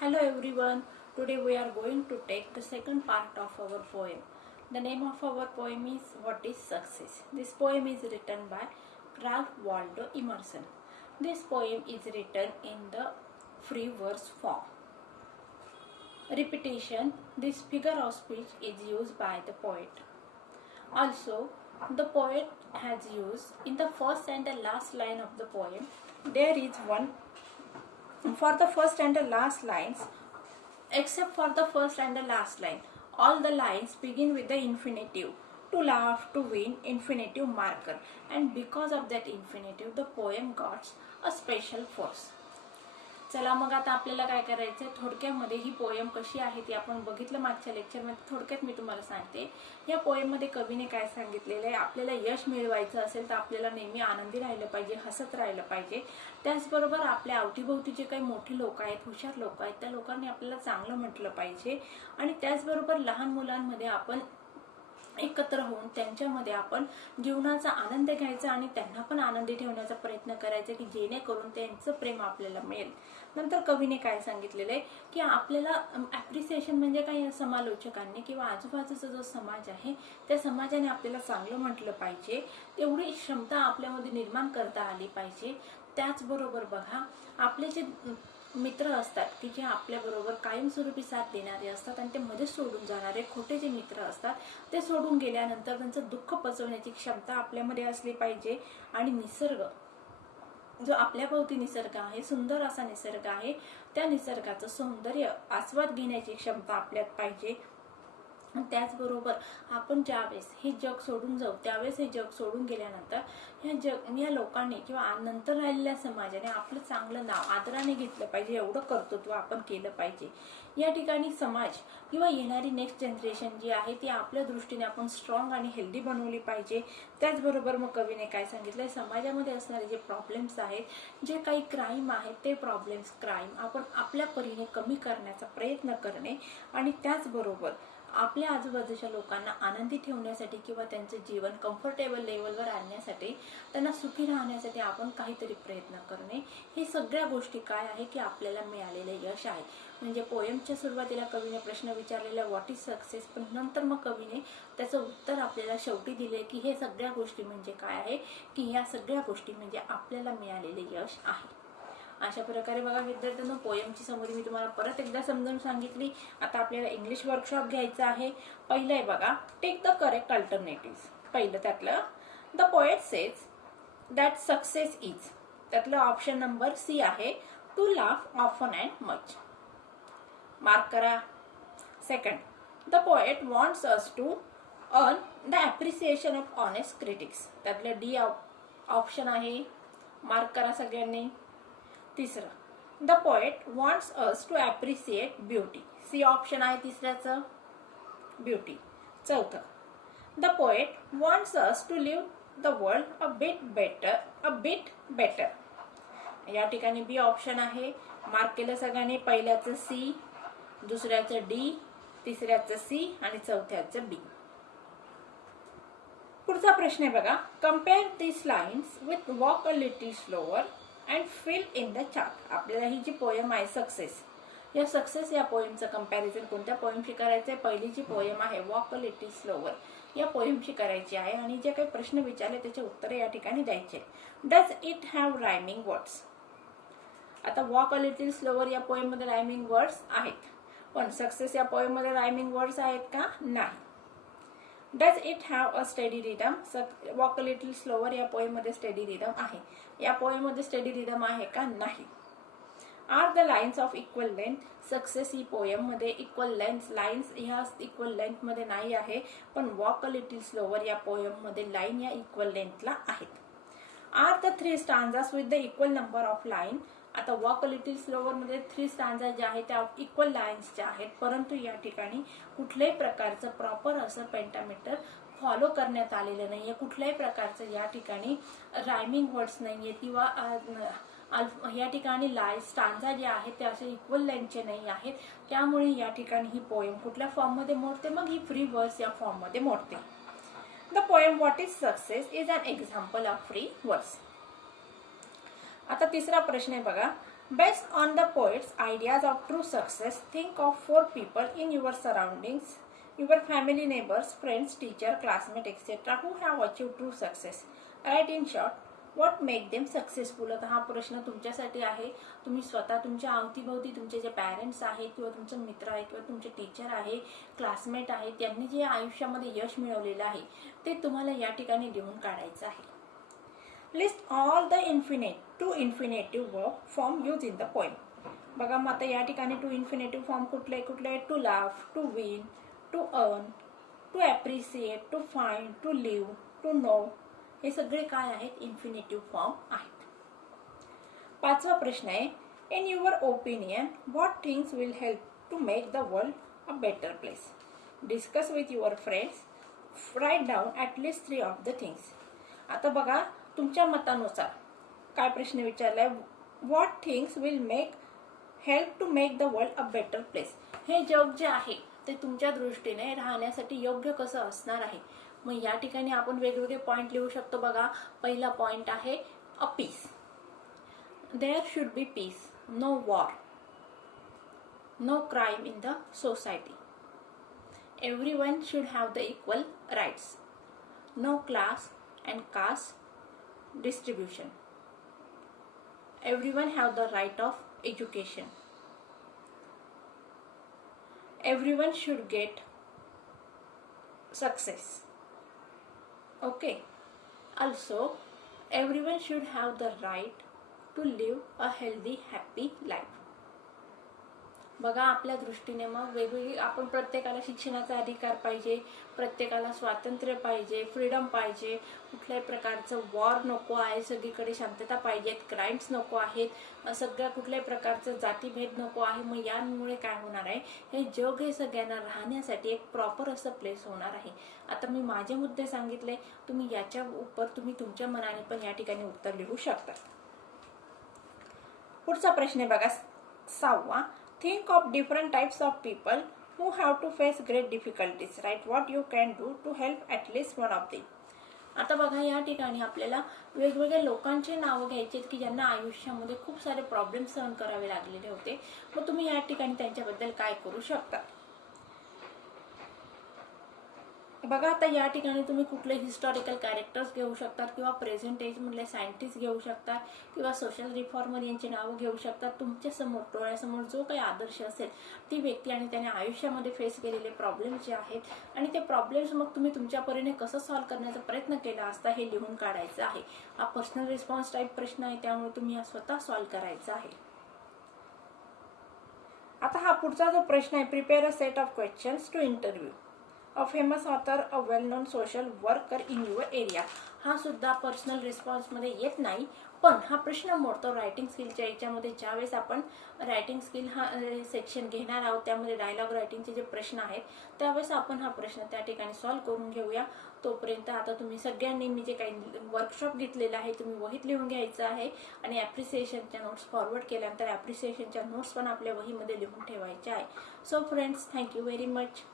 Hello everyone. Today we are going to take the second part of our poem. The name of our poem is What is Success? This poem is written by Ralph Waldo Emerson. This poem is written in the free verse form. Repetition. This figure of speech is used by the poet. Also, the poet has used in the first and the last line of the poem. There is one for the first and the last lines, except for the first and the last line. All the lines begin with the infinitive. To laugh, to win, infinitive marker. And because of that infinitive, the poem got a special force. चला मग आता आपल्याला काय करायचं आहे, थोडक्यामध्ये ही poem कशी आहे ती आपण बघितलं मागच्या लेक्चरमध्ये. थोडक्यात मी तुम्हाला सांगते. या पोएममध्ये कवीने काय सांगितलेलं आहे, आपल्याला यश मिळवायचं असेल तर आपल्याला नेहमी आनंदी राहिलं पाहिजे, हसत राहिलं पाहिजे. त्याचबरोबर आपल्या अवतीभोवती जे काही मोठी लोक आहेत, हुशार लोक आहेत, त्या लोकांनी आपल्याला चांगलं म्हटलं पाहिजे. आणि त्याचबरोबर लहान मुलांमध्ये आपण एकत्र होऊन त्यांच्यामध्ये आपण जीवनाचा आनंद घ्यायचा आणि त्यांना पण आनंदी ठेवण्याचा प्रयत्न करायचा की जेणेकरून त्यांचं प्रेम आपल्याला मिळेल. नंतर कवीने काय सांगितलेलं आहे की आपल्याला ॲप्रिसिएशन म्हणजे काही समालोचकांनी किंवा आजूबाजूचा जो समाज आहे त्या समाजाने आपल्याला चांगलं म्हटलं पाहिजे, तेवढी क्षमता आपल्यामध्ये निर्माण करता आली पाहिजे. त्याचबरोबर बघा, आपले जे मित्र असतात की जे आपल्याबरोबर कायमस्वरूपी साथ देणारे असतात आणि ते मध्ये सोडून जाणारे खोटे जे मित्र असतात ते सोडून गेल्यानंतर त्यांचं दुःख पचवण्याची क्षमता आपल्यामध्ये असली पाहिजे. आणि निसर्ग जो आपल्याभोवती निसर्ग आहे, सुंदर असा निसर्ग आहे, त्या निसर्गाचं सौंदर्य आस्वाद घेण्याची क्षमता आपल्यात पाहिजे. त्याचबरोबर आपण ज्यावेळेस हे जग सोडून जाऊ त्यावेळेस हे जग सोडून गेल्यानंतर या लोकांनी किंवा नंतर राहिलेल्या समाजाने आपलं चांगलं नाव आदराने घेतलं पाहिजे, एवढं कर्तृत्व आपण केलं पाहिजे. या ठिकाणी समाज किंवा येणारी नेक्स्ट जनरेशन जी आहे ती आपल्या दृष्टीने आपण स्ट्रॉंग आणि हेल्दी बनवली पाहिजे. त्याचबरोबर मग कवीने काय सांगितलंय, समाजामध्ये असणारे जे प्रॉब्लेम्स आहेत, जे काही क्राईम आहेत, ते प्रॉब्लेम्स क्राईम आपण आपल्या परीने कमी करण्याचा प्रयत्न करणे आणि त्याचबरोबर आपल्या आजूबाजूच्या लोकांना आनंदी ठेवण्यासाठी किंवा त्यांचं जीवन कम्फर्टेबल लेवलवर आणण्यासाठी, त्यांना सुखी राहण्यासाठी आपण काहीतरी प्रयत्न करणे. हे सगळ्या गोष्टी काय आहे की आपल्याला मिळालेले यश आहे. म्हणजे पोएमच्या सुरुवातीला कवीने प्रश्न विचारलेला व्हॉट इज सक्सेस, पण नंतर मग कवीने त्याचं उत्तर आपल्याला शेवटी दिले की हे सगळ्या गोष्टी म्हणजे काय आहे की ह्या सगळ्या गोष्टी म्हणजे आपल्याला मिळालेले यश आहे. अशा प्रकारे बघा विद्यार्थ्यांनो, पोएमची समरी मी तुम्हाला परत एकदा समजावून सांगितली. आता आपल्याला इंग्लिश वर्कशॉप घ्यायचा आहे. पहिलं आहे बघा, टेक द करेक्ट अल्टरनेटिव्ह. पहिलं त्यातलं the poet says that success is, त्यातलं ऑप्शन नंबर सी आहे, to laugh often and much. Mark करा. Second, the poet wants us to earn the appreciation of honest critics, त्यातलं D option आहे. Mark करा सगळ्यांनी. तिसरं, the poet wants us to appreciate beauty, C option आहे तिसऱ्याचं, beauty. चौथं, the poet wants us to leave the world a bit better, या ठिकाणी बी ऑप्शन आहे. मार्क केलं सगळ्यांनी. पहिल्याचं सी, दुसऱ्याचं डी, तिसऱ्याचं सी आणि चौथ्याचं बी. पुढचा प्रश्न आहे बघा, compare this lines with walk a little slower and fill in the chart. आपल्याला ही जी पोएम आहे सक्सेस, या सक्सेस या पोएमचं कंपॅरिझन कोणत्या पोएमशी करायचं आहे? पहिली जी पोएम आहे वॉक अ लिटिल स्लोअर, या पोएमशी करायची आहे. आणि जे काही प्रश्न विचारले त्याचे उत्तरे या ठिकाणी द्यायचे. Does it have rhyming words? आता वॉक अ लिटिल स्लोअर या पोएममध्ये रायमिंग वर्ड्स आहेत, पण सक्सेस या पोएममध्ये रायमिंग वर्ड्स आहेत का? नाही. Does it have a steady rhythm? Walk a little slower या पोएममध्ये स्टेडी रिदम आहे. या पोएममध्ये स्टेडी रिदम आहे का? नाही. Are the lines of equal length? Success ही पोएममध्ये इक्वल लेंथ लाईन्स ह्या इक्वल लेंथमध्ये नाही आहे, पण वॉक अ लिटिल स्लोअर या पोएममध्ये लाईन या इक्वल लेंथला आहेत. Are the 3 stanzas with the equal number of line? आता वॉक अ लिटिल स्लोअर मध्ये 3 स्टांजा ज्या आहेत त्या इक्वल लाईन्सच्या आहेत, परंतु या ठिकाणी कुठल्याही प्रकारचं प्रॉपर असं पेंटामीटर फॉलो करण्यात आलेलं नाहीये. कुठल्याही प्रकारचं या ठिकाणी रायमिंग वर्ड्स नाहीये किंवा या ठिकाणी स्टांजा जे आहेत ते असे इक्वल लेंथचे नाही आहेत. त्यामुळे या ठिकाणी ही पोएम कुठल्या फॉर्ममध्ये मोडते? मग ही फ्री वर्स या फॉर्ममध्ये मोडते. The poem what is success is an example of free verse. आता तिसरा प्रश्न आहे बघा, Based on the poet's ideas of true success, think of 4 people in your surroundings, your family, neighbors, friends, teacher, classmate, etc. who have achieved true success. Write in short what make them successful. आता हा प्रश्न तुमच्यासाठी आहे. तुम्ही स्वतः तुमच्या अवतीभोवती तुमचे जे पॅरेंट्स आहेत किंवा तुमचे मित्र आहेत किंवा तुमचे टीचर आहे, क्लासमेट आहे, त्यांनी जे आयुष्यामध्ये यश मिळवलेलं आहे ते तुम्हाला या ठिकाणी लिहून काढायचं आहे. List all the two infinitive verb form use in the poem. बघा मग आता या ठिकाणी टू इन्फिनेटिव्ह फॉर्म कुठले कुठले आहेत? To laugh, to win, to earn, to appreciate, to find, to live, to know, हे सगळे काय आहेत? इन्फिनेटिव्ह फॉर्म आहेत. 5वा प्रश्न आहे, in your opinion what things will help to make the world a better place. Discuss with your friends. Write down at least 3 of the things. आता बघा तुमच्या मतानुसार काय प्रश्न विचारलाय? What things will help to make the world a better place. हे जग जे आहे ते तुमच्या दृष्टीने राहण्यासाठी योग्य कसं असणार आहे. मग या ठिकाणी आपण वेगवेगळे पॉइंट लिहू शकतो. बघा पहिला पॉइंट आहे a peace. There should be peace, no war, no crime in the society. Everyone should have the equal rights. No class and caste distribution. Everyone have the right of education. Everyone should get success. Okay. Also, everyone should have the right to live a healthy, happy life. बघा आपल्या दृष्टीने मग वेगवेगळी आपण प्रत्येकाला शिक्षणाचा अधिकार पाहिजे, प्रत्येकाला स्वातंत्र्य पाहिजे, फ्रीडम पाहिजे, कुठल्याही प्रकारचं वॉर नको आहे, सगळीकडे शांतता पाहिजेत, क्राईम्स नको आहेत, सगळ्या कुठल्याही प्रकारचं जातीभेद नको आहे. मग यामुळे काय होणार आहे? हे जग हे सगळ्यांना राहण्यासाठी एक प्रॉपर असं प्लेस होणार आहे. आता मी माझे मुद्दे सांगितले, तुम्ही याच्या उपर तुम्ही तुमच्या मनाने पण या ठिकाणी उत्तर लिहू शकता. पुढचा प्रश्न आहे बघा 6वा. Think of different types of people who have to face great difficulties. Write what you can do to help at least one of them. आता बघा या ठिकाणी आपल्याला वेगवेगळ्या लोकांचे नाव घ्यायचे की ज्यांना आयुष्यामध्ये खूप सारे प्रॉब्लेम सहन करावे लागलेले होते. मग तुम्ही या ठिकाणी त्यांच्याबद्दल काय करू शकता? बघा आता या ठिकाणी तुम्ही कुठले हिस्टॉरिकल कॅरेक्टर्स घेऊ शकतात किंवा प्रेझेंट एज मधले सायंटिस्ट घेऊ शकतात किंवा सोशल रिफॉर्मर यांची नावं घेऊ शकतात. तुमच्या समोर डोळ्यासमोर जो काही आदर्श असेल ती व्यक्ती आणि त्याने आयुष्यामध्ये फेस केलेले प्रॉब्लेम जे आहेत आणि ते प्रॉब्लेम्स मग तुम्ही तुमच्या परीने कसं सॉल्व्ह करण्याचा प्रयत्न केला असता हे लिहून काढायचं आहे. हा पर्सनल रिस्पॉन्स टाईप प्रश्न आहे, त्यामुळे तुम्ही हा स्वतः सॉल्व्ह करायचा आहे. आता हा पुढचा जो प्रश्न आहे, prepare a set of questions to interview a famous author, a well known social worker in your area. हा सुद्धा पर्सनल रिस्पॉन्स मध्ये येत नाही, पण हा प्रश्न मोडतो रायटिंग स्किलच्या याच्यामध्ये. ज्यावेळेस आपण रायटिंग स्किल हा सेक्शन घेणार आहोत त्यामध्ये डायलॉग रायटिंगचे जे प्रश्न आहेत त्यावेळेस आपण हा प्रश्न त्या ठिकाणी सॉल्व्ह करून घेऊया. तोपर्यंत आता तुम्ही सगळ्यांनी मी जे काही वर्कशॉप घेतलेला आहे तुम्ही वहीत लिहून घ्यायचं आहे आणि ॲप्रिसिएशनच्या नोट्स फॉरवर्ड केल्यानंतर ॲप्रिसिएशनच्या नोट्स पण आपल्या वहीमध्ये लिहून ठेवायच्या आहे. So friends, thank you very much.